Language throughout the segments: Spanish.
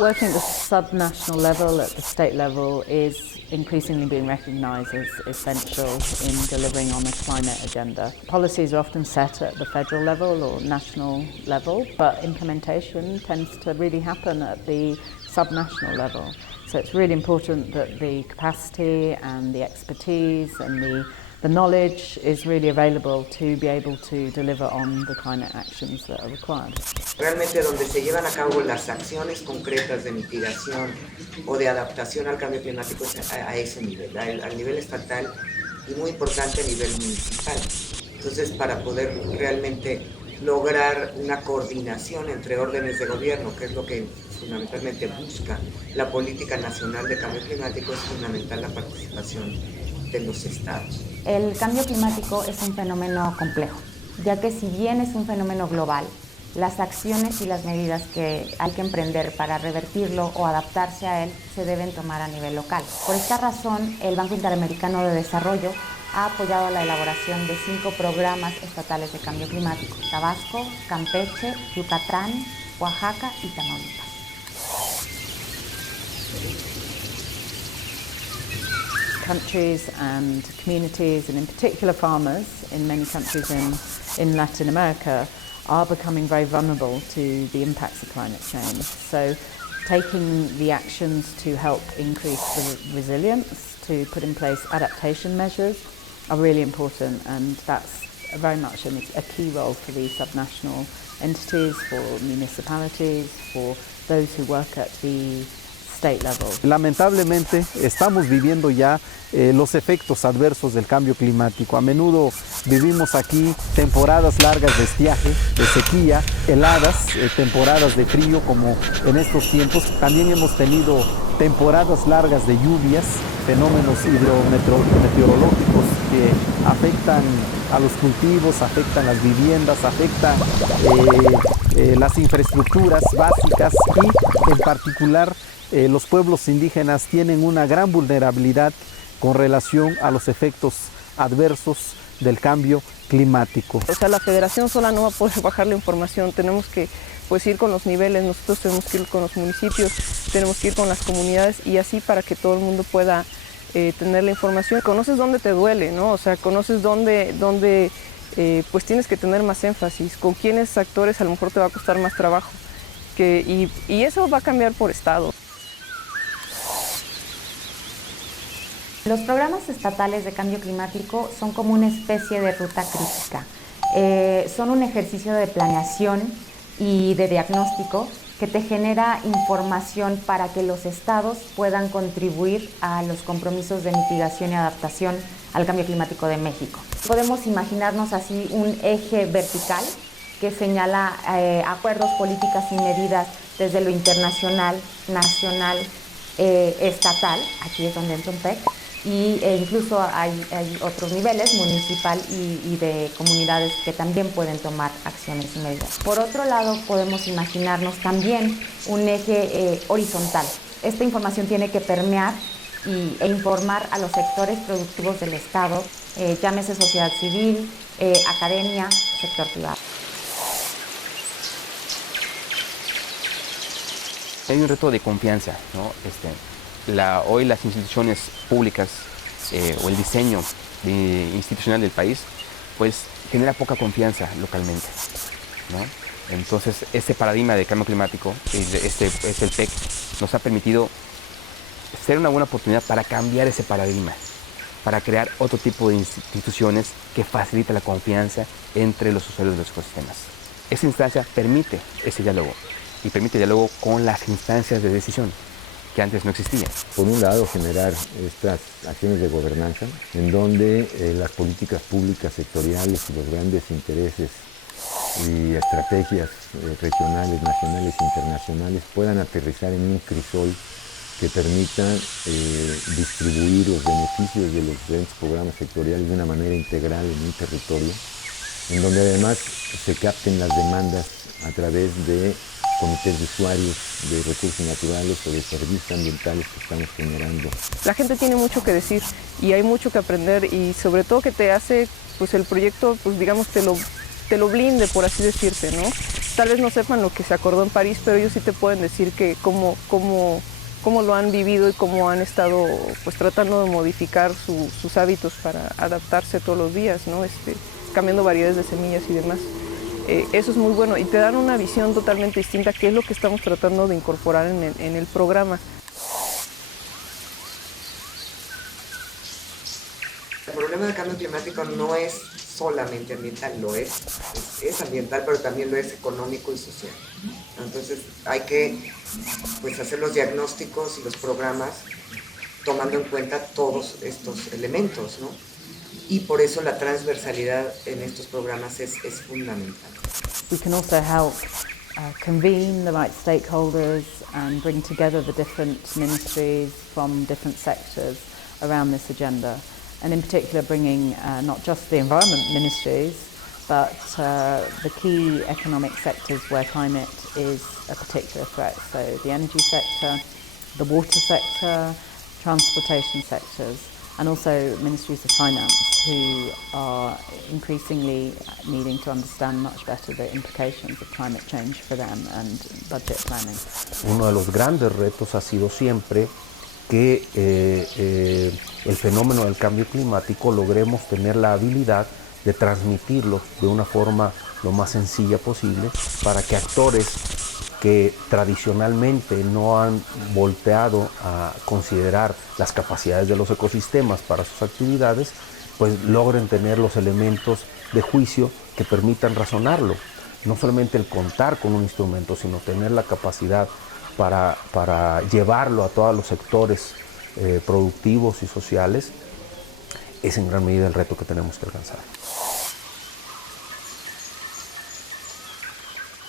Working at the subnational level, at the state level, is increasingly being recognised as essential in delivering on the climate agenda. Policies are often set at the federal level or national level, but implementation tends to really happen at the subnational level. So it's really important that the capacity and the expertise and the knowledge is really available to be able to deliver on the climate actions that are required. Realmente donde se llevan a cabo las acciones concretas de mitigación o de adaptación al cambio climático es a ese nivel, al nivel estatal y muy importante a nivel municipal. Entonces, para poder realmente lograr una coordinación entre órdenes de gobierno, que es lo que fundamentalmente busca la política nacional de cambio climático, es fundamental la participación de los estados. El cambio climático es un fenómeno complejo, ya que si bien es un fenómeno global, las acciones y las medidas que hay que emprender para revertirlo o adaptarse a él se deben tomar a nivel local. Por esta razón, el Banco Interamericano de Desarrollo ha apoyado la elaboración de 5 programas estatales de cambio climático: Tabasco, Campeche, Yucatán, Oaxaca y Tamaulipas. Countries and communities, and in particular farmers in many countries in Latin America, are becoming very vulnerable to the impacts of climate change. So taking the actions to help increase the resilience, to put in place adaptation measures, are really important, and that's very much a key role for the subnational entities, for municipalities, for those who work at the state level. Lamentablemente estamos viviendo ya los efectos adversos del cambio climático. A menudo vivimos aquí temporadas largas de estiaje, de sequía, heladas, temporadas de frío como en estos tiempos. También hemos tenido temporadas largas de lluvias, fenómenos hidrometeorológicos que afectan a los cultivos, afectan las viviendas, afectan las infraestructuras básicas y en particular los pueblos indígenas tienen una gran vulnerabilidad con relación a los efectos adversos del cambio climático. O sea, la federación sola no va a poder bajar la información, tenemos que ir con los niveles, nosotros tenemos que ir con los municipios, tenemos que ir con las comunidades y así para que todo el mundo pueda tener la información. Conoces dónde te duele, ¿no? O sea, conoces dónde pues tienes que tener más énfasis, con quiénes actores a lo mejor te va a costar más trabajo. Y eso va a cambiar por estado. Los programas estatales de cambio climático son como una especie de ruta crítica. Son un ejercicio de planeación y de diagnóstico que te genera información para que los estados puedan contribuir a los compromisos de mitigación y adaptación al cambio climático de México. Podemos imaginarnos así un eje vertical que señala acuerdos, políticas y medidas desde lo internacional, nacional, estatal, aquí es donde entra un PEC, e incluso hay otros niveles, municipal y de comunidades, que también pueden tomar acciones y medidas. Por otro lado, podemos imaginarnos también un eje horizontal. Esta información tiene que permear e informar a los sectores productivos del Estado, llámese sociedad civil, academia, sector privado. Hay un reto de confianza, ¿no? Hoy las instituciones públicas o el diseño institucional del país pues genera poca confianza localmente, ¿no? Entonces este paradigma de cambio climático, el PEC, nos ha permitido ser una buena oportunidad para cambiar ese paradigma, para crear otro tipo de instituciones que faciliten la confianza entre los usuarios de los ecosistemas. Esa instancia permite ese diálogo y permite diálogo con las instancias de decisión que antes no existían. Por un lado, generar estas acciones de gobernanza en donde las políticas públicas sectoriales y los grandes intereses y estrategias regionales, nacionales e internacionales puedan aterrizar en un crisol que permita distribuir los beneficios de los diferentes programas sectoriales de una manera integral en un territorio, en donde además se capten las demandas a través de comités de usuarios de recursos naturales o de servicios ambientales que estamos generando. La gente tiene mucho que decir y hay mucho que aprender, y sobre todo que te hace pues el proyecto, pues digamos, te lo blinde, por así decirte, ¿no? tal vez no sepan lo que se acordó en París, pero ellos sí te pueden decir que cómo lo han vivido y cómo han estado pues tratando de modificar sus hábitos para adaptarse todos los días, ¿no? Cambiando variedades de semillas y demás. Eso es muy bueno y te dan una visión totalmente distinta, que es lo que estamos tratando de incorporar en el programa. El problema del cambio climático no es solamente ambiental, es ambiental, pero también lo es económico y social. Entonces hay que pues, hacer los diagnósticos y los programas tomando en cuenta todos estos elementos, ¿no? Y por eso la transversalidad en estos programas es fundamental. We can also help convene the right stakeholders and bring together the different ministries from different sectors around this agenda. And in particular bringing not just the environment ministries, but the key economic sectors where climate is a particular threat. So the energy sector, the water sector, transportation sectors, and also ministries of finance who are increasingly needing to understand much better the implications of climate change for them and budget planning. Uno de los grandes retos ha sido siempre que el fenómeno del cambio climático logremos tener la habilidad de transmitirlo de una forma lo más sencilla posible para que actores que tradicionalmente no han volteado a considerar las capacidades de los ecosistemas para sus actividades, pues logren tener los elementos de juicio que permitan razonarlo. No solamente el contar con un instrumento, sino tener la capacidad para llevarlo a todos los sectores productivos y sociales, es en gran medida el reto que tenemos que alcanzar.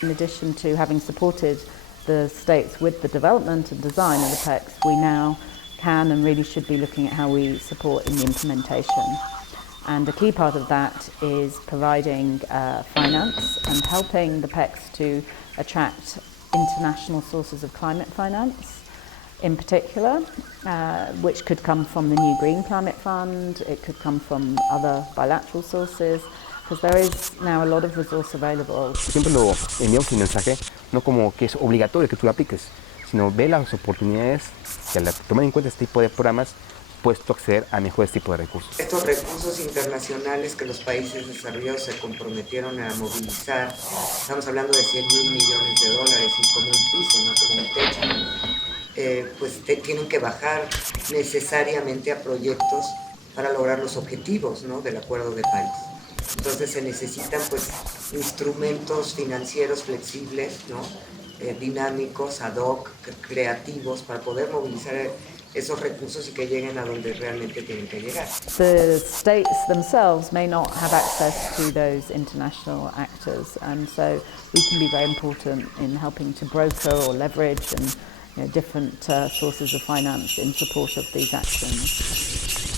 In addition to having supported the states with the development and design of the PECs, we now can and really should be looking at how we support in the implementation. And a key part of that is providing finance and helping the PECs to attract international sources of climate finance, in particular, which could come from the new Green Climate Fund, it could come from other bilateral sources, because there is now a lot of resource available. Siempre lo enviamos el mensaje, no como que es obligatorio que tú lo apliques, sino ve las oportunidades que al tomar en cuenta este tipo de programas puedes acceder a mejores tipos de recursos. Estos recursos internacionales que los países desarrollados se comprometieron a movilizar, estamos hablando de 100.000 millones de dólares y como un piso, no como un techo, pues tienen que bajar necesariamente a proyectos para lograr los objetivos, ¿no?, del Acuerdo de París. Entonces se necesitan pues instrumentos financieros flexibles, ¿no?, dinámicos, ad hoc, creativos, para poder movilizar esos recursos y que lleguen a donde realmente tienen que llegar. The states themselves may not have access to those international actors, and so we can be very important in helping to broker or leverage and different sources of finance in support of these actions.